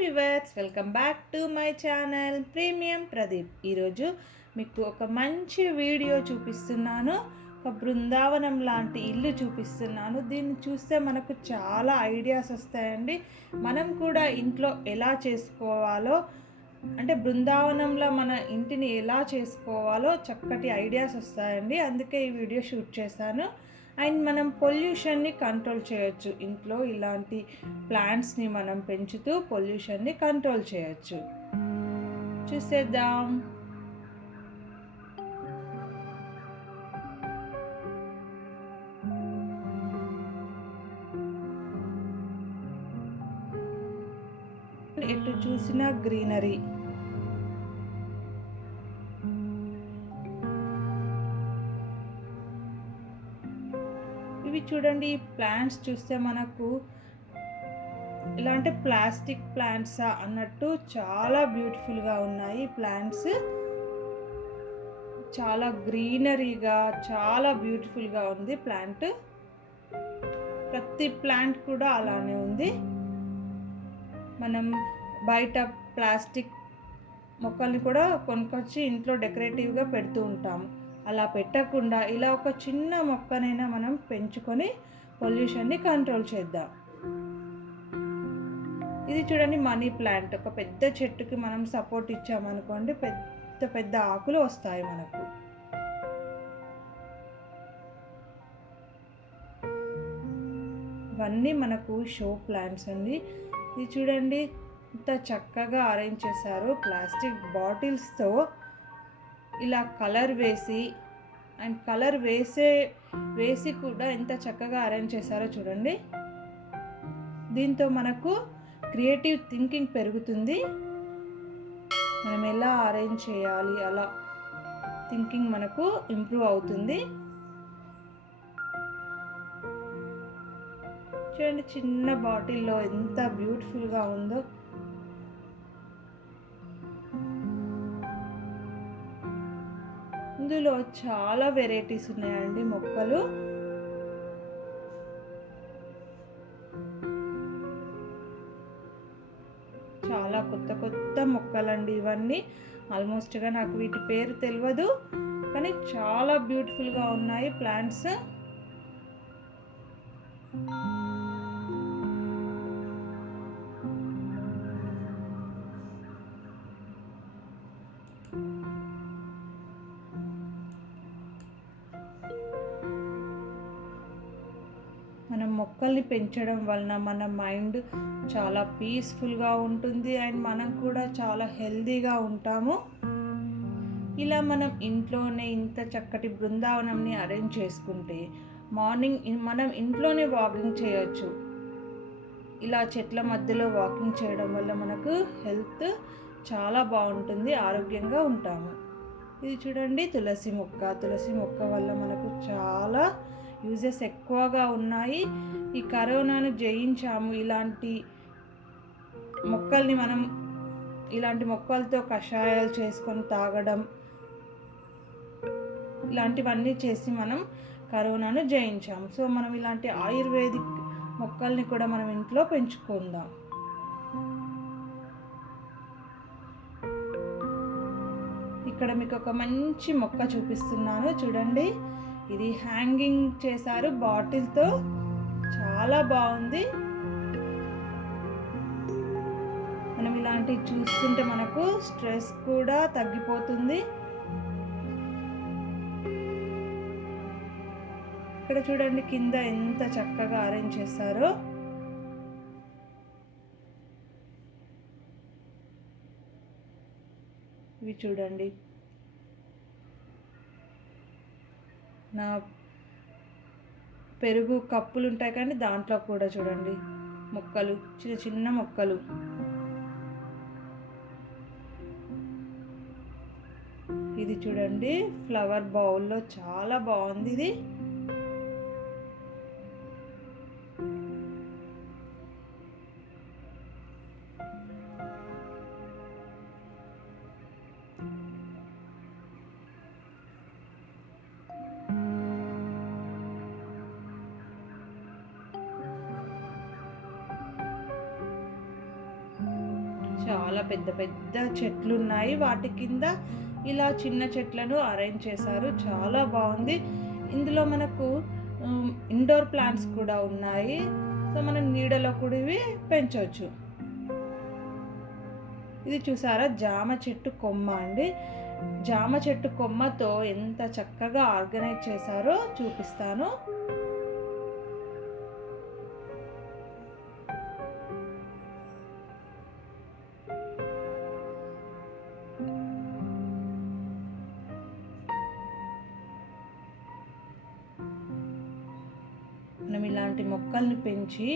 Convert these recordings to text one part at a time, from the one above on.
Viewers, welcome back to my channel premium Pradeep. ఈరోజు మీకు ఒక మంచి వీడియో చూపిస్తున్నాను. ఒక బృందావనం లాంటి ఇల్లు చూపిస్తున్నాను. దీన్ని చూస్తే మనకు చాలా ఐడియాస్ వస్తాయండి. మనం కూడా ఇంట్లో ఎలా చేసుకోవాలో, అంటే బృందావనంలో మన ఇంటిని ఎలా చేసుకోవాలో చక్కటి ఐడియాస్ వస్తాయండి. అందుకే ఈ వీడియో షూట్ చేశాను. అండ్ మనం పొల్యూషన్ని కంట్రోల్ చేయొచ్చు. ఇంట్లో ఇలాంటి ప్లాంట్స్ని మనం పెంచుతూ పొల్యూషన్ని కంట్రోల్ చేయొచ్చు. చూసేద్దాం. ఎటు చూసినా గ్రీనరీ. ఇవి చూడండి, ఈ ప్లాంట్స్ చూస్తే మనకు ఇలాంటి ప్లాస్టిక్ ప్లాంట్సా అన్నట్టు చాలా బ్యూటిఫుల్గా ఉన్నాయి. ప్లాంట్స్ చాలా గ్రీనరీగా చాలా బ్యూటిఫుల్గా ఉంది ప్లాంట్. ప్రతి ప్లాంట్ కూడా అలానే ఉంది. మనం బయట ప్లాస్టిక్ మొక్కల్ని కూడా కొనుక్కొచ్చి ఇంట్లో డెకరేటివ్గా పెడుతూ ఉంటాము. అలా పెట్టకుండా ఇలా ఒక చిన్న మొక్కనైనా మనం పెంచుకొని పొల్యూషన్ని కంట్రోల్ చేద్దాం. ఇది చూడండి, మనీ ప్లాంట్. ఒక పెద్ద చెట్టుకి మనం సపోర్ట్ ఇచ్చామనుకోండి, పెద్ద పెద్ద ఆకులు వస్తాయి మనకు. ఇవన్నీ మనకు షో ప్లాంట్స్ అండి. ఇది చూడండి, ఇంత చక్కగా అరేంజ్ చేశారు. ప్లాస్టిక్ బాటిల్స్తో ఇలా కలర్ వేసి, అండ్ కలర్ వేసి కూడా ఎంత చక్కగా అరేంజ్ చేశారో చూడండి. దీంతో మనకు క్రియేటివ్ థింకింగ్ పెరుగుతుంది. మనం ఎలా అరేంజ్ చేయాలి, అలా థింకింగ్ మనకు ఇంప్రూవ్ అవుతుంది. చూడండి, చిన్న బాటిల్లో ఎంత బ్యూటిఫుల్గా ఉందో. ఇందులో చాలా వెరైటీస్ ఉన్నాయండి మొక్కలు. చాలా కొత్త కొత్త మొక్కలండి ఇవన్నీ. ఆల్మోస్ట్గా నాకు వీటి పేరు తెలియదు, కానీ చాలా బ్యూటిఫుల్గా ఉన్నాయి ప్లాంట్స్. మనం మొక్కల్ని పెంచడం వలన మన మైండ్ చాలా పీస్ఫుల్గా ఉంటుంది, అండ్ మనం కూడా చాలా హెల్తీగా ఉంటాము. ఇలా మనం ఇంట్లోనే ఇంత చక్కటి బృందావనంని అరేంజ్ చేసుకుంటే మార్నింగ్ మనం ఇంట్లోనే వాకింగ్ చేయొచ్చు. ఇలా చెట్ల మధ్యలో వాకింగ్ చేయడం వల్ల మనకు హెల్త్ చాలా బాగుంటుంది, ఆరోగ్యంగా ఉంటాము. ఇది చూడండి, తులసి మొక్క వల్ల మనకు చాలా యూజెస్ ఎక్కువగా ఉన్నాయి. ఈ కరోనాను జయించాము. ఇలాంటి మొక్కలతో కషాయాలు చేసుకొని తాగడం, ఇలాంటివన్నీ చేసి మనం కరోనాను జయించాము. సో మనం ఇలాంటి ఆయుర్వేదిక్ మొక్కల్ని కూడా మనం ఇంట్లో పెంచుకుందాం. ఇక్కడ మీకు ఒక మంచి మొక్క చూపిస్తున్నాను చూడండి. ఇది హ్యాంగింగ్ చేశారు బాటిల్తో, చాలా బాగుంది. మనం ఇలాంటివి చూస్తుంటే మనకు స్ట్రెస్ కూడా తగ్గిపోతుంది. ఇక్కడ చూడండి, కింద ఎంత చక్కగా అరేంజ్ చేశారో. ఇవి చూడండి, నా పెరుగు కప్పులు ఉంటాయి కానీ దాంట్లో కూడా చూడండి మొక్కలు, చిన్న చిన్న మొక్కలు. ఇది చూడండి, ఫ్లవర్ బౌల్లో చాలా బాగుంది ఇది. చాలా పెద్ద పెద్ద చెట్లు ఉన్నాయి. వాటి కింద ఇలా చిన్న చెట్లను అరేంజ్ చేశారు. చాలా బాగుంది. ఇందులో మనకు ఇండోర్ ప్లాంట్స్ కూడా ఉన్నాయి. సో మనం నీడలో కూడా ఇవి పెంచవచ్చు. ఇది చూసారా, జామ చెట్టు కొమ్మ అండి. జామ చెట్టు కొమ్మతో ఎంత చక్కగా ఆర్గనైజ్ చేశారో చూపిస్తాను. మనం ఇలాంటి మొక్కల్ని పెంచి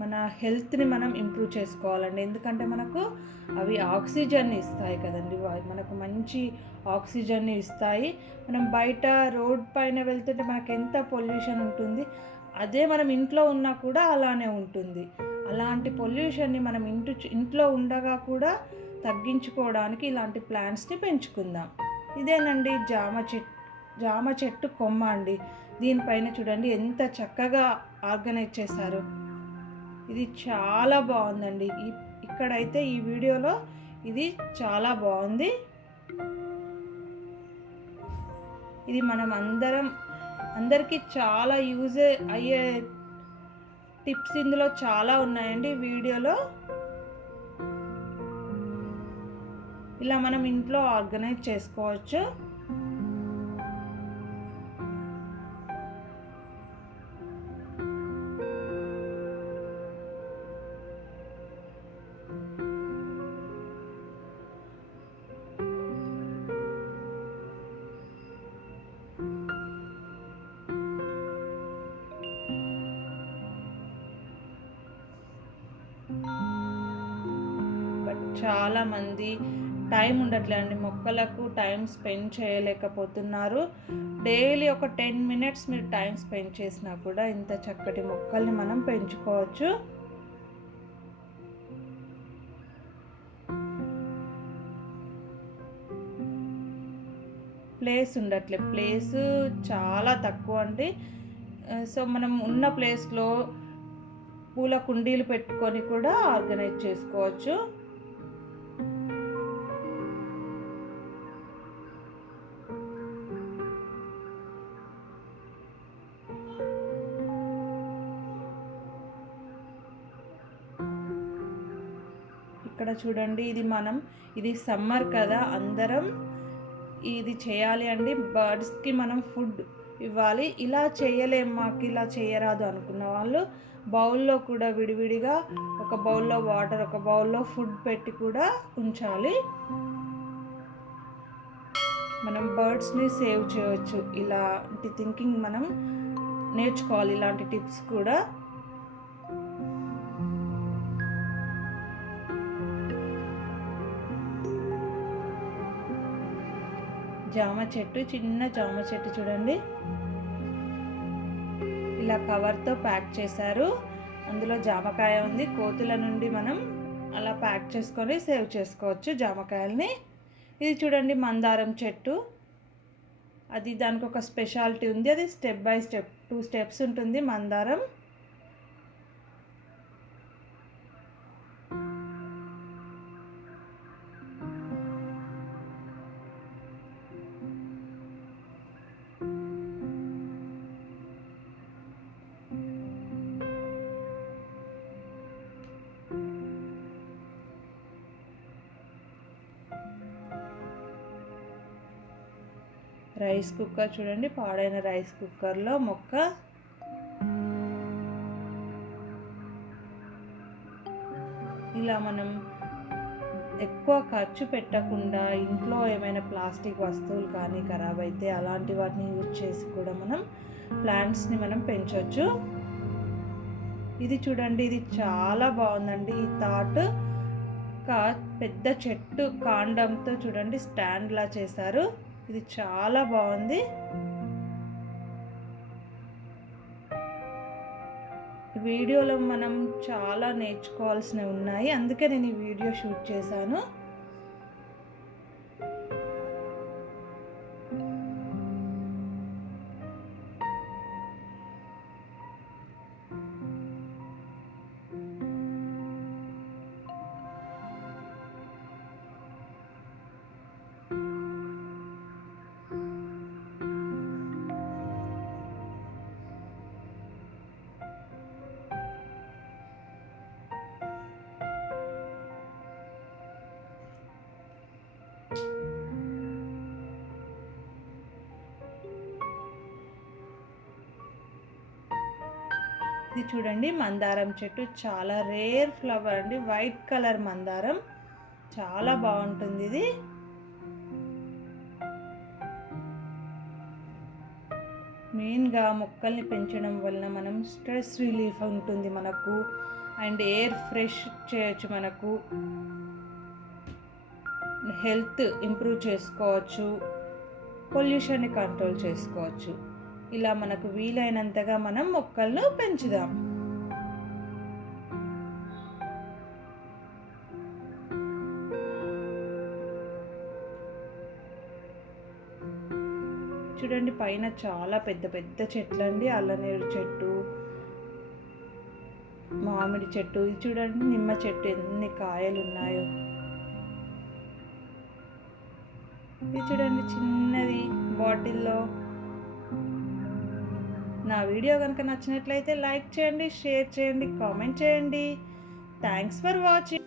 మన హెల్త్ని మనం ఇంప్రూవ్ చేసుకోవాలండి. ఎందుకంటే మనకు అవి ఆక్సిజన్ని ఇస్తాయి కదండి. మనకు మంచి ఆక్సిజన్ని ఇస్తాయి. మనం బయట రోడ్ పైన వెళ్తుంటే మనకు ఎంత పొల్యూషన్ ఉంటుంది, అదే మనం ఇంట్లో ఉన్నా కూడా అలానే ఉంటుంది. అలాంటి పొల్యూషన్ని మనం ఇంట్లో ఉండగా కూడా తగ్గించుకోవడానికి ఇలాంటి ప్లాంట్స్ని పెంచుకుందాం. ఇదేనండి జామ చెట్టు కొమ్మ అండి. దీనిపైన చూడండి ఎంత చక్కగా ఆర్గనైజ్ చేశారు. ఇది చాలా బాగుందండి. ఇక్కడైతే ఈ వీడియోలో ఇది చాలా బాగుంది. ఇది మనం అందరికీ చాలా యూజ్ అయ్యే టిప్స్ ఇందులో చాలా ఉన్నాయండి వీడియోలో. ఇలా మనం ఇంట్లో ఆర్గనైజ్ చేసుకోవచ్చు. చాలామంది టైం ఉండట్లేదండి, మొక్కలకు టైం స్పెండ్ చేయలేకపోతున్నారు. డైలీ ఒక 10 minutes మీరు టైం స్పెండ్ చేసినా కూడా ఇంత చక్కటి మొక్కల్ని మనం పెంచుకోవచ్చు. ప్లేస్ చాలా తక్కువ అండి. సో మనం ఉన్న ప్లేస్లో పూల కుండీలు పెట్టుకొని కూడా ఆర్గనైజ్ చేసుకోవచ్చు. ఇక్కడ చూడండి, ఇది సమ్మర్ కదా, అందరం ఇది చేయాలి అండి. బర్డ్స్కి మనం ఫుడ్ ఇవ్వాలి. ఇలా చేయలేం, మాకు ఇలా చేయరాదు అనుకున్న వాళ్ళు బౌల్లో కూడా విడివిడిగా ఒక బౌల్లో వాటర్, ఒక బౌల్లో ఫుడ్ పెట్టి కూడా ఉంచాలి. మనం బర్డ్స్ని సేవ్ చేయవచ్చు. ఇలాంటి థింకింగ్ మనం నేర్చుకోవాలి, ఇలాంటి టిప్స్ కూడా. చిన్న జామ చెట్టు చూడండి, ఇలా కవర్తో ప్యాక్ చేశారు. అందులో జామకాయ ఉంది. కోతుల నుండి మనం అలా ప్యాక్ చేసుకొని సేవ్ చేసుకోవచ్చు జామకాయల్ని. ఇది చూడండి, మందారం చెట్టు. దానికి ఒక స్పెషాలిటీ ఉంది. అది స్టెప్ బై స్టెప్ 2 steps ఉంటుంది మందారం. రైస్ కుక్కర్ చూడండి, పాడైన రైస్ కుక్కర్లో మొక్క. ఇలా మనం ఎక్కువ ఖర్చు పెట్టకుండా ఇంట్లో ఏమైనా ప్లాస్టిక్ వస్తువులు కానీ ఖరాబ్ అయితే అలాంటి వాటిని యూజ్ చేసి కూడా మనం ప్లాంట్స్ని మనం పెంచవచ్చు. ఇది చూడండి, ఇది చాలా బాగుందండి. ఈ తాట్ పెద్ద చెట్టు కాండంతో చూడండి స్టాండ్లా చేశారు. ఇది చాలా బాగుంది. వీడియోలో మనం చాలా నేర్చుకోవాల్సినవి ఉన్నాయి, అందుకే నేను ఈ వీడియో షూట్ చేశాను. ఇది చూడండి మందారం చెట్టు, చాలా రేర్ ఫ్లవర్ అండి, వైట్ కలర్ మందారం, చాలా బాగుంటుంది ఇది. మెయిన్గా మొక్కల్ని పెంచడం వలన మనం స్ట్రెస్ రిలీఫ్ ఉంటుంది మనకు, అండ్ ఎయిర్ ఫ్రెష్ చేయొచ్చు, మనకు హెల్త్ ఇంప్రూవ్ చేసుకోవచ్చు, పొల్యూషన్ని కంట్రోల్ చేసుకోవచ్చు. ఇలా మనకు వీలైనంతగా మనం మొక్కలను పెంచుదాం. చూడండి పైన చాలా పెద్ద పెద్ద చెట్లు అండి, అల్లనేరు చెట్టు, మామిడి చెట్టు, ఇది చూడండి నిమ్మ చెట్టు ఎన్ని కాయలు ఉన్నాయో. ఇది చూడండి చిన్నది బాటిల్లో. నా వీడియో కనుక నచ్చినట్లయితే లైక్ చేయండి, షేర్ చేయండి, కామెంట్ చేయండి. Thanks for watching.